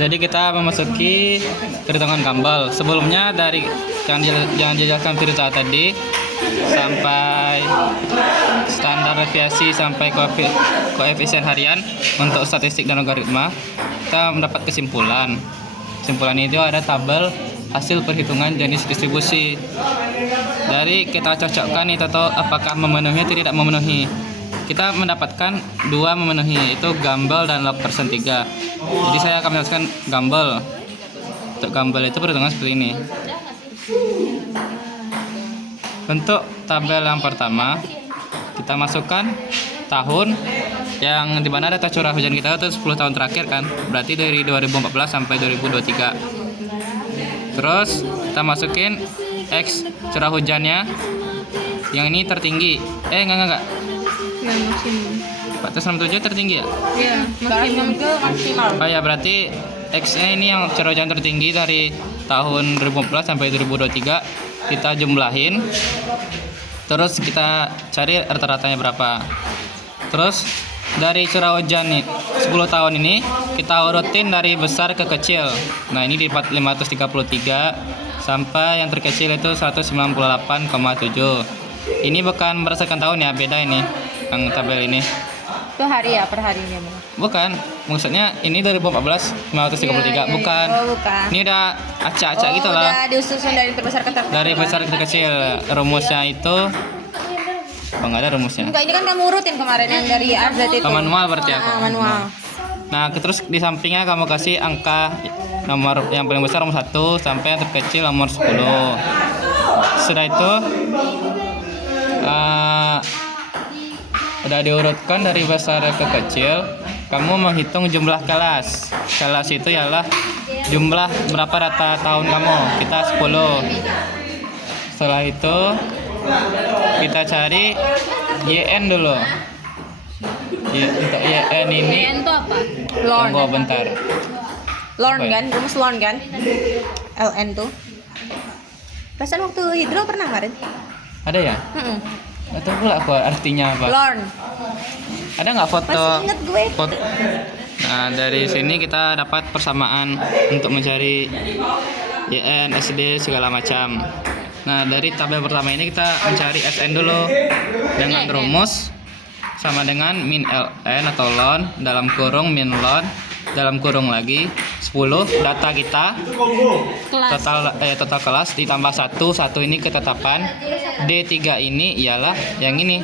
Jadi kita memasuki perhitungan Gumbel. Sebelumnya dari yang dijelaskan Firza tadi sampai standar deviasi sampai koefisien harian untuk statistik dan logaritma, kita mendapat kesimpulan. Kesimpulan itu ada tabel hasil perhitungan jenis distribusi. Dari kita cocokkan itu atau apakah memenuhi atau tidak memenuhi. Kita mendapatkan dua memenuhi, yaitu Gumbel dan log persen 3. Jadi saya akan menjelaskan Gumbel. Untuk Gumbel itu perhitungan seperti ini. Untuk tabel yang pertama, kita masukkan tahun yang dimana data curah hujan kita itu 10 tahun terakhir kan, berarti dari 2014 sampai 2023. Terus kita masukin X curah hujannya, yang ini tertinggi. Enggak. Yang maksimum. 467 tertinggi ya? Iya, maksimum ke maksimal. Oh ya, berarti X-nya ini yang curah hujan tertinggi dari tahun 2014 sampai 2023 kita jumlahin. Terus kita cari rata-ratanya berapa. Terus dari curah hujan nih 10 tahun ini kita urutin dari besar ke kecil. Nah, ini di 533 sampai yang terkecil itu 198,7. Ini bukan berdasarkan tahun ya, beda ini yang tabel ini. Itu hari ya, per harinya. Bukan, maksudnya ini 2014 533, bukan. Oh, bukan. Ini udah acak-acak gitu lah. Udah disusun dari terbesar ke terkecil. Dari besar ke kecil. Rumusnya itu nggak ada rumusnya. Enggak, ini kan kamu urutin kemarin yang dari A Z itu. Manual berarti aku. Manual. Nah, terus di sampingnya kamu kasih angka nomor yang paling besar nomor 1 sampai yang terkecil nomor 10. Sudah itu udah diurutkan dari besar ke kecil. Kamu menghitung jumlah kelas. Kelas itu ialah jumlah berapa data tahun kamu. Kita 10. Setelah itu kita cari YN dulu. Untuk YN ini YN itu apa? Lorn. tunggu bentar. Lorn Apa ya? kan? Rumus Lorn kan? LN tuh. Perasaan waktu hidro pernah kemarin? Ada ya? Nggak tahu pula aku artinya apa. Lorn. Ada nggak foto? Masih inget gue. Foto. Nah, dari sini kita dapat persamaan untuk mencari YN, SD segala macam. Nah, dari tabel pertama ini kita mencari SN dulu dengan rumus sama dengan min ln atau ln dalam kurung min ln dalam kurung lagi 10 data kita Kelas. total kelas ditambah 1 ini ketetapan, D3 ini ialah yang ini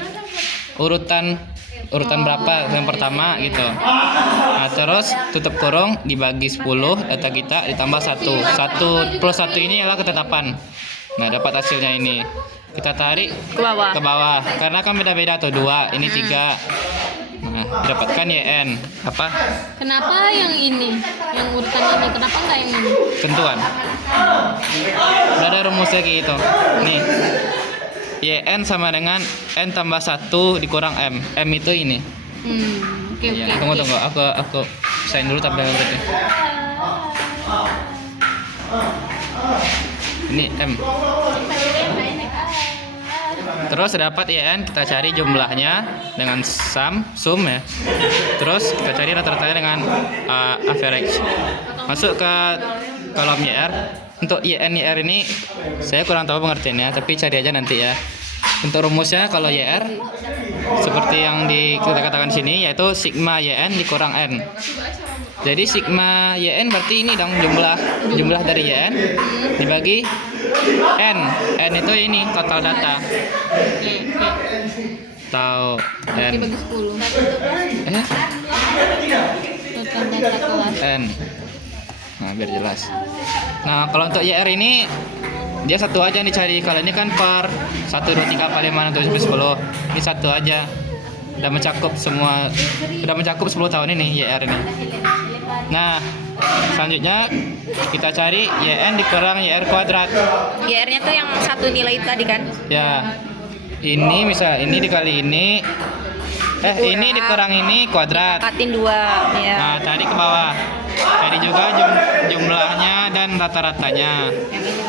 urutan berapa yang pertama gitu. Nah, terus tutup kurung dibagi 10 data kita ditambah 1 plus 1 ini ialah ketetapan. Nah, dapat hasilnya ini. Kita tarik Ke bawah. ke bawah karena kan beda-beda tuh, 2 ini 3. Nah, dapatkan YN apa? Kenapa yang ini? Yang urutan ini? Kenapa enggak yang ini? Tentuan. Udah ada rumusnya gitu. Nih. YN sama dengan N tambah 1 dikurang M. M itu ini. Oke. Ya, tunggu. Aku sign dulu tabel berarti. Ini M. Terus dapat YN, kita cari jumlahnya dengan sum ya. Terus kita cari rata-ratanya dengan average. Masuk ke kolom YR. Untuk YN YR ini saya kurang tahu pengertiannya, tapi cari aja nanti ya. Untuk rumusnya kalau YR seperti yang kita katakan sini, yaitu sigma YN dikurang N. Jadi sigma YN berarti ini dong jumlah dari YN dibagi N. N itu ini total data. Tahu N. Dibagi 10. Total data kelas. N. Nah, biar jelas. Nah, kalau untuk YR ini dia satu aja yang dicari. Kalau ini kan per 1, 2, 3, 4, 5, 6, 7, 10. Ini satu aja. Udah mencakup 10 tahun ini YR ini. Nah, selanjutnya kita cari YN dikurang YR kuadrat. YR-nya tuh yang satu nilai tadi kan? Ya. Ini misal ini dikali ini ini dikurang ini kuadrat. Katin 2 ya. Nah, cari ke bawah. Cari juga jumlahnya dan rata-ratanya.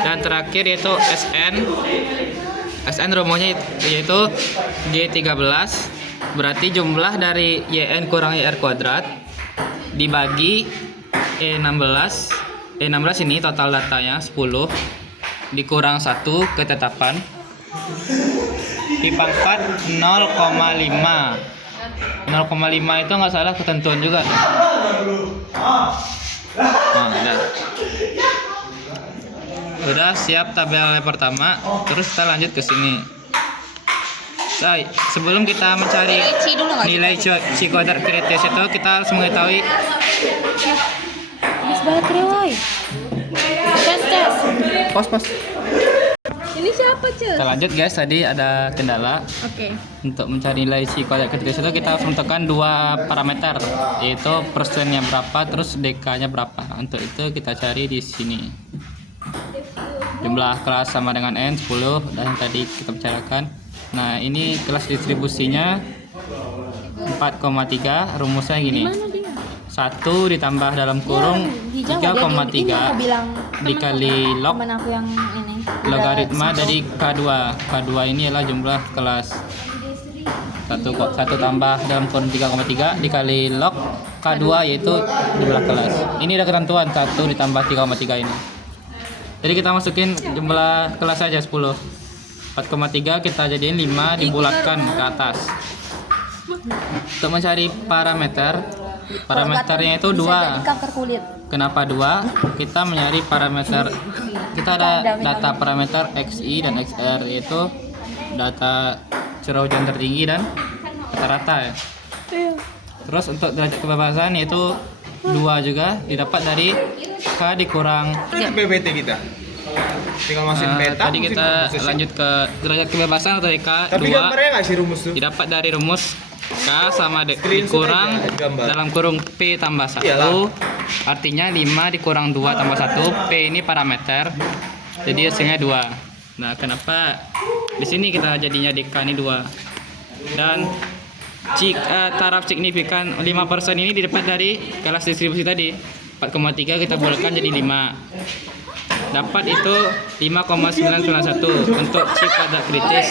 Dan terakhir yaitu SN. SN rumusnya yaitu G13. Berarti jumlah dari YN kurang YR kuadrat dibagi E16 E16 ini total datanya 10 dikurang 1 ketetapan dipangkat 0,5 itu nggak salah ketentuan juga. Nah, udah siap tabel pertama, terus kita lanjut ke sini. Sebelum kita mencari nilai C kuadrat kritis itu, kita harus mengetahui baterai woi. Tes. pos. Ini siapa, Cus? Kita lanjut guys, tadi ada kendala. Oke. Untuk mencari nilai C kuadrat kritis itu kita harus menentukan dua parameter, yaitu persennya berapa, terus DK-nya berapa. Untuk itu kita cari di sini. Jumlah kelas sama dengan N 10 dan yang tadi kita bicarakan. Nah, ini kelas distribusinya 4,3, rumusnya gini. 1 ditambah dalam kurung 3,3 dikali log temen aku yang ini. logaritma dari K2. K2 ini adalah jumlah kelas. 1 tambah dalam kurung 3,3 dikali log K2 yaitu jumlah kelas. Ini ada ketentuan 1 ditambah 3,3 ini. Jadi kita masukin jumlah kelas saja 10. 4,3 kita jadiin 5 dibulatkan ke atas. Untuk mencari parameternya itu 2. Kenapa 2? Kita mencari parameter, kita ada data parameter XI dan XR, yaitu data curah hujan tertinggi dan rata-rata ya. Terus untuk derajat kebebasan yaitu 2 juga didapat dari K dikurang BBT kita. Tinggal masukin peta. Tadi kita lanjut ke derajat kebebasan atau DK. Tapi 2 gambarnya nggak sih rumus tuh? didapat dari rumus K sama Screenshot dikurang aja, gambar. dalam kurung P tambah 1. Iyalah. Artinya 5 dikurang 2 tambah 1. P ini parameter, jadi hasilnya 2. Nah, kenapa di sini kita jadinya DK ini 2. Dan taraf signifikan 5% ini didapat dari kelas distribusi tadi. 4,3 kita bulatkan jadi 5. Dapat itu 5,991 untuk C kuadrat kritis.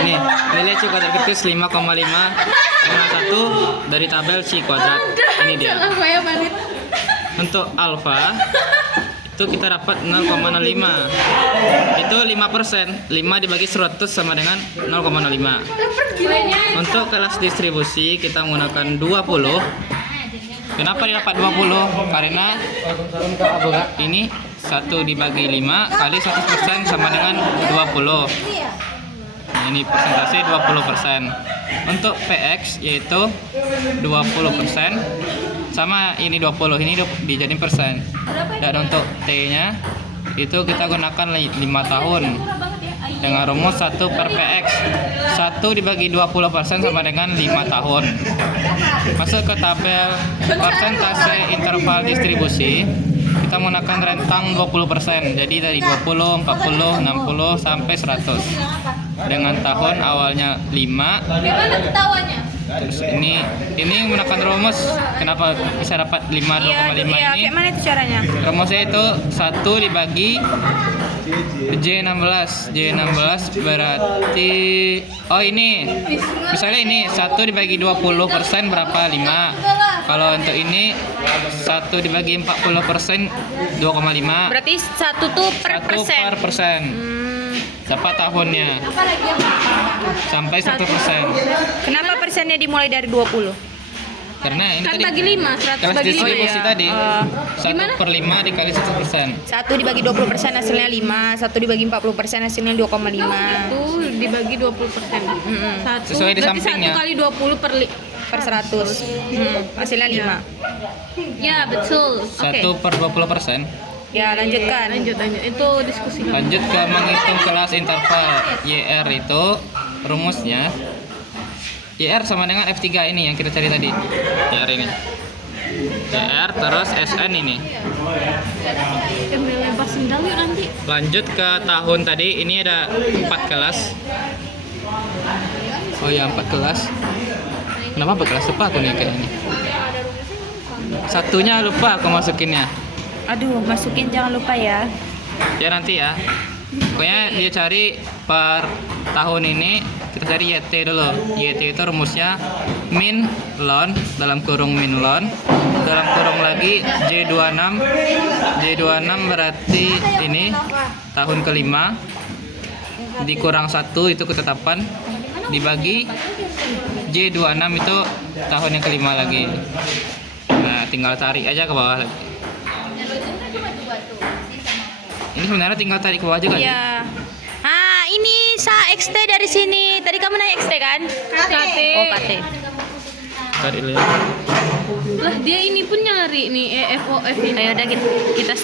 Ini nilai C kuadrat kritis 5,591 dari tabel C kuadrat. Ini dia. Untuk alfa itu kita dapat 0,05. Itu 5%. 5 dibagi 100 sama dengan 0,05. Untuk kelas distribusi kita menggunakan 20. Kenapa dia dapat 20? Karena ini 1 dibagi 5 kali 100% sama dengan 20. Nah, ini persentase 20%. Untuk PX yaitu 20%, sama ini 20, ini dijadiin persen. Dan untuk T-nya itu kita gunakan 5 tahun dengan rumus 1 per PX. 1 dibagi 20% sama dengan 5 tahun. Masuk ke tabel persentase interval distribusi, kita menggunakan rentang 20%. Jadi dari 20, 40, 60 sampai 100. Dengan tahun awalnya 5. Terus ini menggunakan rumus. Kenapa bisa dapat 5,5 Iya, ini? kayak mana itu caranya? Rumusnya itu 1 dibagi J16 berarti, oh ini misalnya ini 1 dibagi 20% berapa? 5. Kalau untuk ini 1 dibagi 40% 2,5. Berarti 1 tuh per 1 persen. per persen. Dapat tahunnya sampai 100%. Kenapa persennya dimulai dari 20? Karena ini Kan tadi bagi 5, 100 kelas bagi distribusi tadi 1 per 5 dikali 100%. 1 dibagi 20% hasilnya 5, 1 dibagi 40% hasilnya 2,5. Itu dibagi 20%. Satu, Sesuai di berarti sampingnya. 1 kali 20 Per 100. Hasilnya 5. Ya, betul. Oke. 1 per 20%. Ya, lanjutkan. Lanjut. Itu diskusi. Lanjut ke menghitung kelas interval. YR itu rumusnya YR sama dengan F3 ini yang kita cari tadi. YR ini. YR terus SN ini. Ambil lempar sendal yuk nanti. Lanjut ke tahun tadi, ini ada 4 kelas. Oh ya, 4 kelas. Kenapa 4 kelas? Lupa aku nih kayak ini. Satunya lupa aku masukinnya. Aduh, masukin jangan lupa ya. Ya nanti ya. Pokoknya dia cari per tahun ini, kita cari YT dulu. YT itu rumusnya min lon dalam kurung min lon dalam kurung lagi J26. J26 berarti ini tahun kelima dikurang 1 itu ketetapan dibagi J26 itu tahun yang kelima lagi. Nah, tinggal tarik aja ke bawah lagi. Ini sebenarnya tinggal tarik ke bawah juga. Iya. Ah, ini sa XT dari sini. Tadi kamu naik XT kan? KT. Oh, KT. Tarik lihat. Lah dia ini pun nyari nih EFOF ini. Ayo udah kita